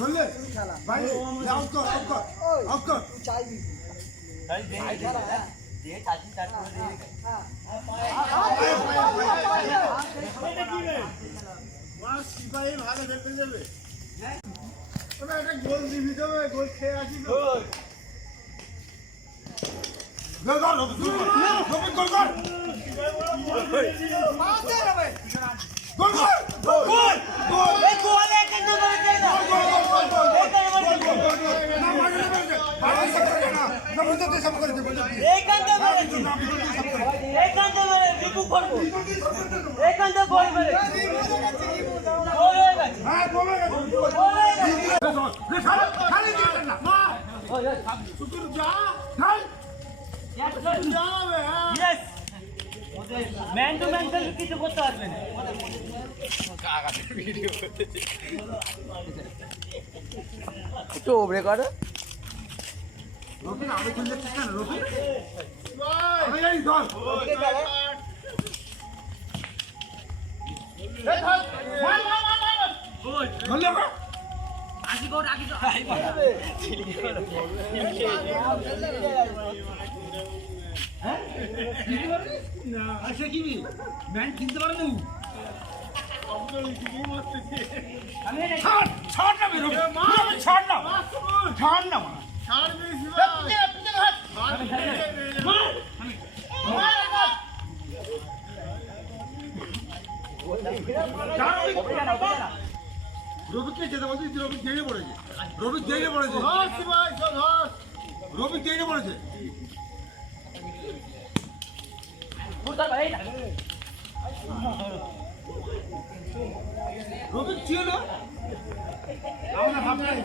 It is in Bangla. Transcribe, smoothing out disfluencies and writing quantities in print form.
চললে ভাই আউট কর আউট কর আউট কর চাইবি তাই দে দে চাচি চাট করে দে এটা কি রে মাস সিপাহি ভালো খেলতে যাবে ওটা একটা গোল দিবি তো গোল খেয়ে আসি তো গোল কর গোল গোল কর মারতে হবে গোল কর গোল গোল এই গোল এখান থেকে করে দে না না মারে ভালো করে না না বলতে তো সব করে দে বলতে এখান থেকে করে এখান থেকে করে রিপু করব এখান থেকে গোল মেরে গোল হয়ে গেছে হ্যাঁ গোল হয়ে গেছে গোল হয়ে গেছে রে খালি দিবেন না মা শুকুর যা খাল যাবে হ্যাঁ ইয়েস ম্যান টু ম্যান খেলে কিছু করতে পারবে না একটু ওভারে করো রবিন আমি চলে যাচ্ছিস না রবিন আমি এই ধর ধরলে আমরা আসি গোল রাখি তো আচ্ছা কি ম্যান কিনতে পারে না ছাড় ছাড় না বেরো ছাড় না ছাড় না ছাড় বেশি রবিকে যেতে বলছি রবি জেগে পড়েছে রবি জেগে পড়েছে রবি জেগে পড়েছে রবি ছিল আমরা ভাবছি